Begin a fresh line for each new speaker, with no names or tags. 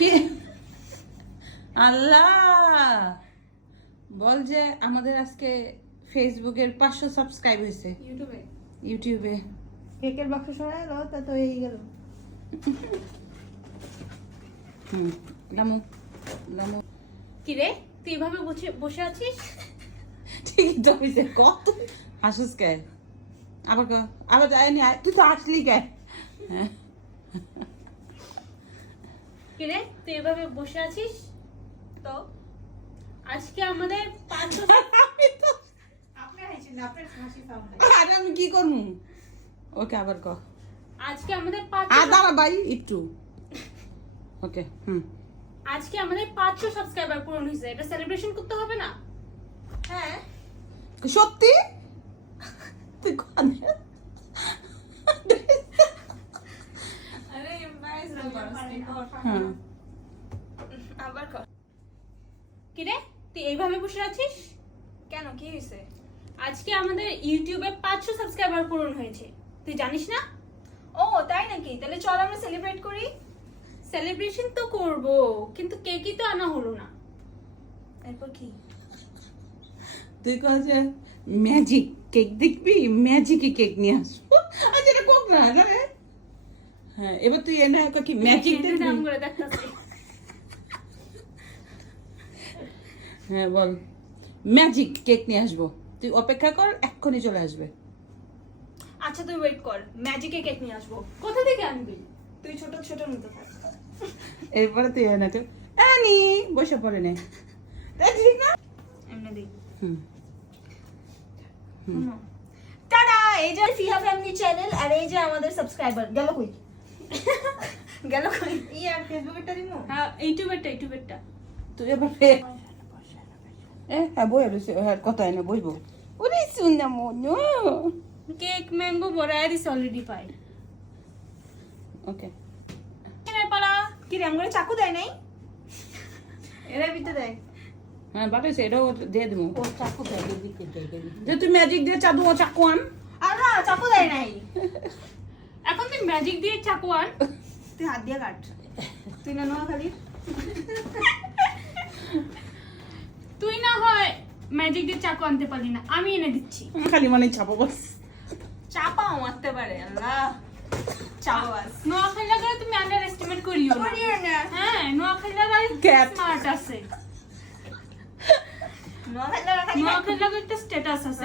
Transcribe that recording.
কি? আল্লাহ! বল যে আমাদের আজকে ফেসবুকের পাঁচশো সাবস্ক্রাইব হয়েছে।
ইউটিউবে।
ইউটিউবে।
কেকের বাক্স সরাই এলো তা তো এই গেল।
হুম লামু লামু
কি রে? তুই এভাবে বসে বসে আছিস?
ঠিকই তো হয়েছে কত হাসুস কে? আবার ক আবার যায়নি তুই তো আসলি কে? হ্যাঁ।
কি রে তুই এভাবে বসে আছিস? তো? আজকে আমাদের পাঁচশো
আরে আমি কি করব? ওকে আবার ক।
আজকে আমাদের
দাঁড়া ভাই একটু। ওকে হুম।
আজকে আমাদের পাঁচশো সাবস্ক্রাইবার পূরণ হয়েছে। এটা সেলিব্রেশন করতে হবে না?
হ্যাঁ।
সত্যি? তুই কানে
আরে এমবাইস
হ্যাঁ
আবার কর
কি। রে তুই এইভাবে বসে আছিস?
কেন কি হয়েছে?
আজকে আমাদের ইউটিউবে পাঁচশো সাবস্ক্রাইবার পূরণ হয়েছে। তুই জানিস না?
ও তাই নাকি? তাহলে চল আমরা সেলিব্রেট করি।
সেলিব্রেশন তো করব কিন্তু কেকই তো আনা হলো না।
এরপর কি?
তুই কাছে ম্যাজিক কেক দেখবি? ম্যাজিকই কেক নিয়ে আসব। আজ এটা কোক না হ্যাঁ এবার তুই এনে কি? ম্যাজিক
নাম করে দেখতেছি
হ্যাঁ বল। ম্যাজিক কেক নিয়ে আসব। তুই অপেক্ষা কর এক্ষুনি চলে আসবে।
আচ্ছা তুই ওয়েট কর। ম্যাজিকে কেক নিয়ে আসব।
কোথা থেকে আনবি?
তুই ছোট ছোট থাক।
এরপরে তুই এনে তো আনি বসে পড়ে নে। তাই ঠিক না?
এমনি দিই
হুম। হুম।
টাটা! এই যে ফিহা ফ্যামিলি চ্যানেল আর এই যে আমাদের সাবস্ক্রাইবার গেল কই? গেল কই? ই আর ফেসবুকেরটা দিমু?
হ্যাঁ ইউটিউবেরটা ইউটিউবেরটা
তুই এবার এ হ্যাঁ বই হ্যাঁ কথা এনে বইবো? ওরে শুন মনো
কেক ম্যাঙ্গো বড়াই দিস অলরেডি পাই
ওকে।
এনে পালা।
কি রে চাকু দেয় নাই? এরা বিতে দেয়।
হ্যাঁ এটাও দিয়ে দেবো ও চাকু দেয় যে তুই ম্যাজিক দিয়ে চাদু ও চাকু আন।
আর না চাকু দেয় নাই।
ম্যাজিক দিয়ে চাকু আন
তুই হাত দিয়ে কাট। তুই না নোয়া খালি।
তুই না হয় ম্যাজিক দিয়ে চাকু আনতে পারলি না আমি এনে দিচ্ছি।
খালি মানে চাপো বস।
চাপাও মারতে পারে আল্লাহ। চাপা বাস
নোয়াখালীরা তুমি আন্ডার এস্টিমেট করিও না।
করিও
হ্যাঁ নোয়াখালীরা স্মার্ট আছে।
নোয়া খালি
নোয়াখালীরা একটা স্ট্যাটাস আছে।